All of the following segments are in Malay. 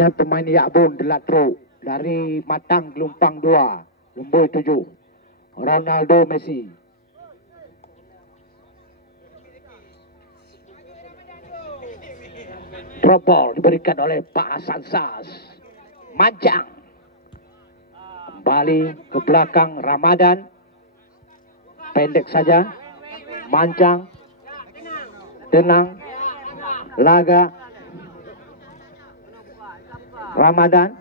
Yang pemain Yakbun Delatro dari Matang Gelumpang 2, Lumbui 7, Ronaldo Messi. Drop ball diberikan oleh Pak Hasan Sas. Mancang. Kembali ke belakang Ramadan. Pendek saja. Mancang. Tenang. Laga. Ramadan.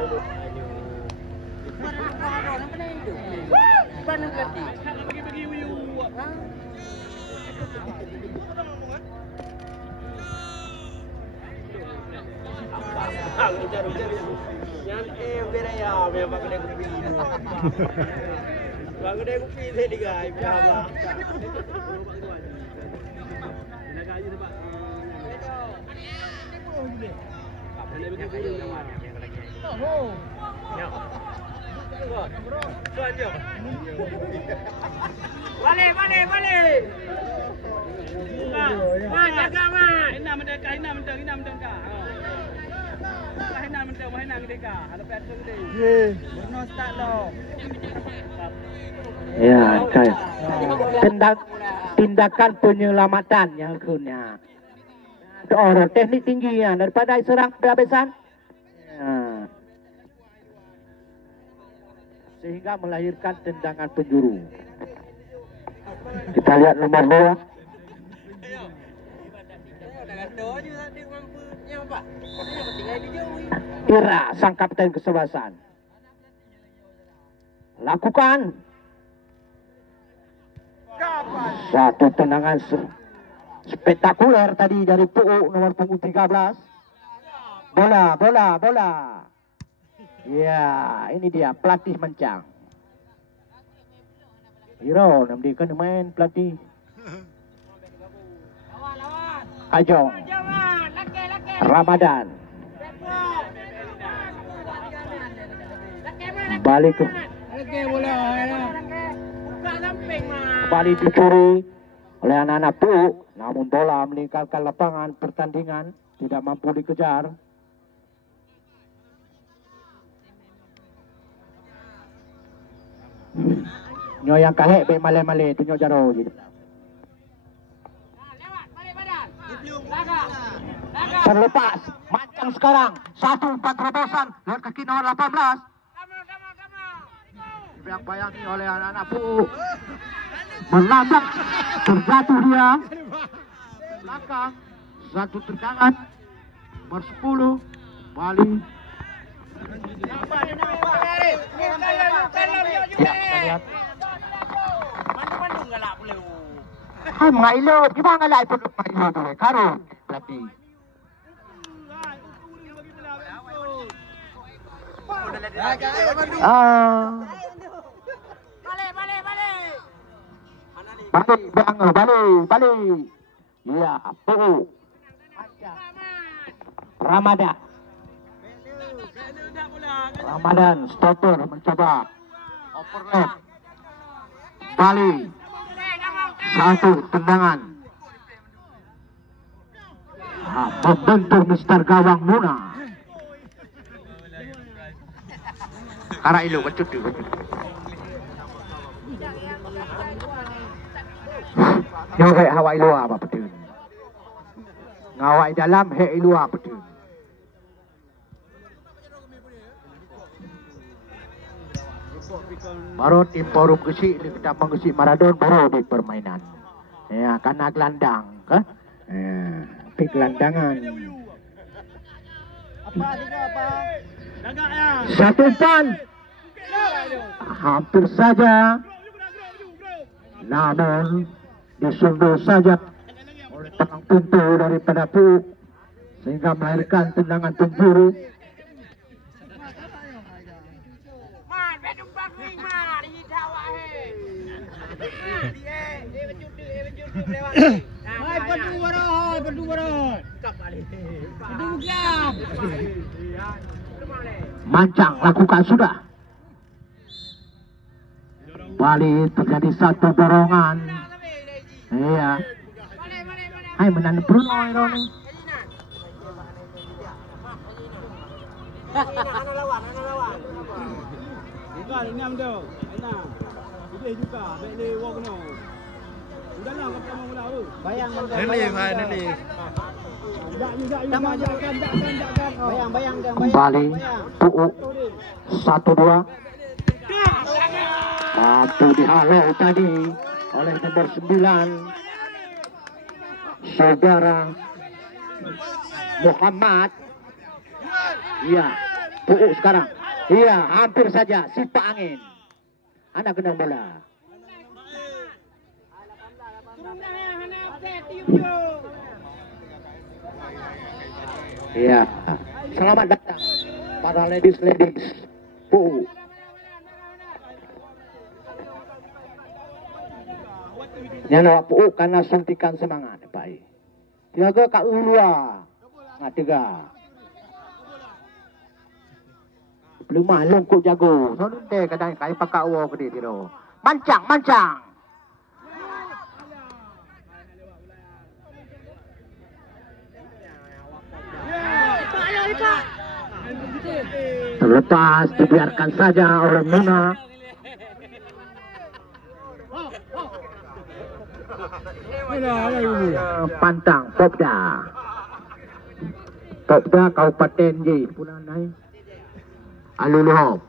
Balik. Man, jaga man. Hina merdeka. Hina merdeka. Ada petrol ni. Benar start lo. Ya, okay. Tindakan penyelamatan yang akhirnya. Orang teknik tinggi ya, daripada serang kehabisan. Ya. Sehingga melahirkan tendangan penjuru. Kita lihat nomor 2. Ira, sang kapten kesebelasan. Lakukan satu tendangan spektakuler tadi dari Pu'u nomor punggung 13. Bola. Ya, ini dia pelatih Mancang. Hero, nama dia kan main pelatih. Ajong. Ramadan. Balik ke kembali dicuri oleh anak-anak Pu'u, namun bola meninggalkan lapangan pertandingan, tidak mampu dikejar. Nyo yang kahek be male-male tunjuk jaro gitu. Terlepas, Mancang sekarang 1-4 terobosan lewat kaki nomor 18. Dibayang-bayangi oleh anak-anak Pu'u. Melambung, terjatuh dia. Belakang, satu tendangan. Nomor 10, Bali. Ya, kita lihat. Hai, mengailot. Gimana ngalai pun mengailot tu? Karo, pelatih. Balik. Ya, Pu'u. Ramadan, stopper mencoba overlap. Bali. Satu tendangan. Membentur Mister Gawang Muna. Kara ilo betul. Yang kayak hawa ilo apa betul? Ngawai dalam he ilo apa betul? Baru tim Forum Gresik kita Gresik Maradon baru di permainan. Ya, karena gelandang, kan? Tapi gelandangan. Satu pan. Hampir saja. Namun disundur saja oleh tangan pintu daripada Pu'u sehingga melahirkan tendangan penjuru. Mancang lakukan sudah. Kembali terjadi satu dorongan. Iya. Hai menan Bruno ini. Bukan, ingat tu. Enak. Boleh juga. Baik le walk no. Udah lah kau mau mula tu. Bayang bang. Neli. Bayang. Kembali Puuk 1-2. Satu dihalau tadi oleh nomor 9 saudara Muhammad. Iya, Puuk sekarang. Iya, hampir saja sipak angin. Anak kena bola. Iya, selamat datang para ladies. Puuk. Yang nak Puuk karena suntikan semangat, baik. Tiaga kat ulua, ngatiga. Belum maklum kok jago. So nanti kadang kai pakai uang ke dia tiro. Mancang. Terlepas dibiarkan saja oleh Muna. Pantang Popda Kabupaten J Punanai Aluluhop.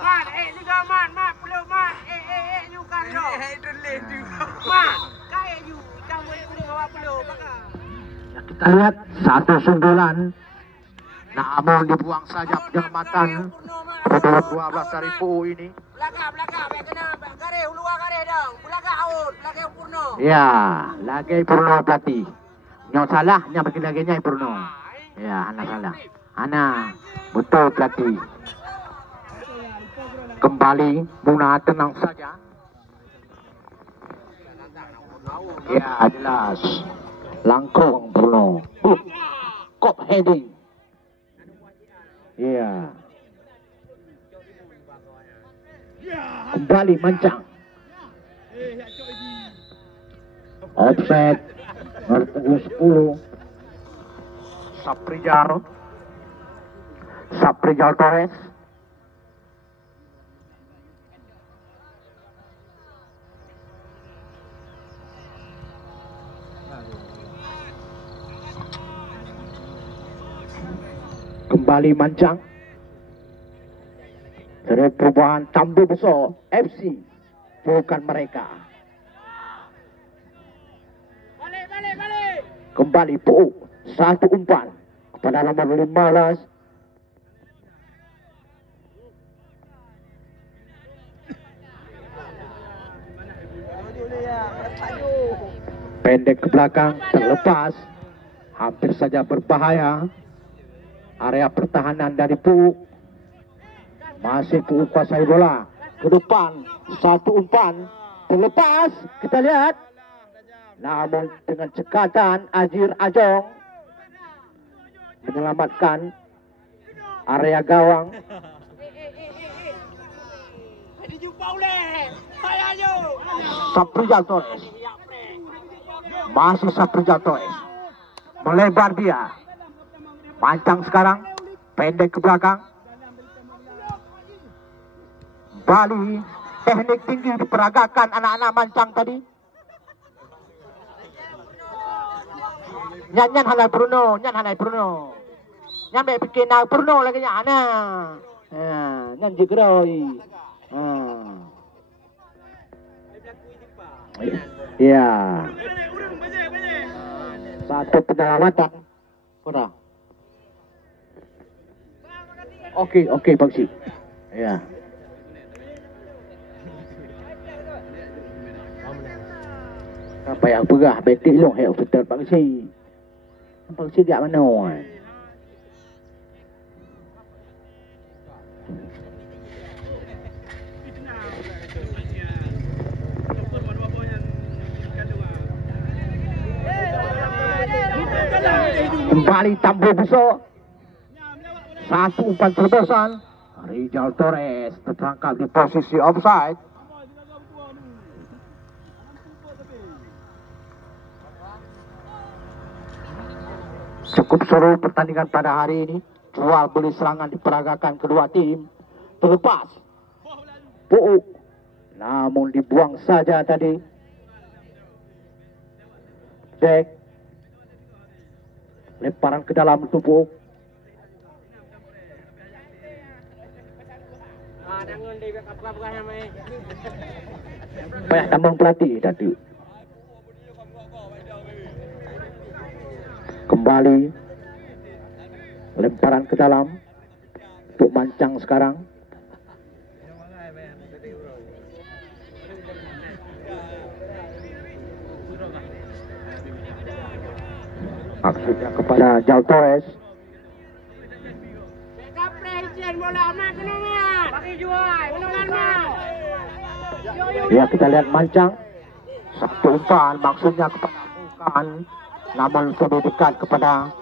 Man, juga man, belum man, you kan dong. Man, kayak you, kamu itu bawa belum, maka. Ya, kita lihat satu sundulan, namun dibuang saja penyelamatan nomor 12 dari Puuk ini. Belakang, kena kare, ulua kare dong, belakang out, belakang Purno. Ya, lagi Purno pelatih. Yang salah, yang lagi Purno. Ya, anak salah. Anak betul pelatih. Kembali Muna tenang saja. Ya, jelas. Langkung Bruno. Kop heading. Ya. Kembali Mancang. Offset. Nomor 10. Saprijal Torres. Kembali Mancang. Dari perubahan Tambu Besar FC. Bukan mereka. Balik. Kembali Puuk. Satu umpan kepada nomor 15. Pendek ke belakang, terlepas. Hampir saja berbahaya. Area pertahanan dari Puuk. Masih Puuk kuasai bola. Ke depan, satu umpan. Terlepas, kita lihat. Namun dengan cekatan Azir Ajong menyelamatkan area gawang. Saprijal Torres. Masih Saprijal Torres. Melebar dia. Mancang sekarang. Pendek ke belakang. Bali. Teknik tinggi diperagakan anak-anak Mancang tadi. Nyan halai Bruno. Nyan be bikin Bruno lagi ana. Nyan jigroi. Ya. Satu penyelamatan. Kurang. Oke, Bangsi. Ya. Apa yang pegah betik long heo betul Bangsi. Bangsi dia mana? Kembali Tambu Besar. Satu umpan terbesar. Rizal Torres tertangkap di posisi offside. Cukup seru pertandingan pada hari ini. Jual beli serangan diperagakan kedua tim. Terlepas. Puuk. Namun dibuang saja tadi. Jack. Lemparan ke dalam tubuh. Banyak tambang pelatih tadi. Kembali. Lemparan ke dalam. Untuk mancang sekarang. Maksudnya kepada Jao Torres. Ya, kita lihat mancang. Satu umpan maksudnya kepada bukan. Namun lebih dekat kepada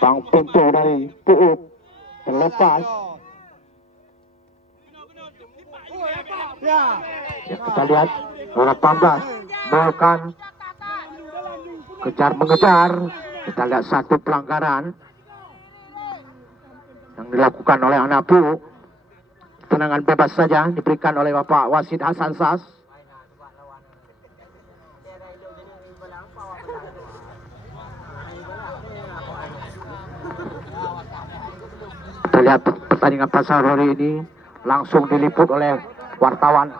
Bang Pintu dari Puuk. Terlepas. Ya, kita lihat 18 Vulkan kejar mengejar. Kita lihat satu pelanggaran yang dilakukan oleh anak Puuk. Tendangan bebas saja diberikan oleh Bapak Wasid Hasan Sas. Kita lihat pertandingan pasar hari ini langsung diliput oleh wartawan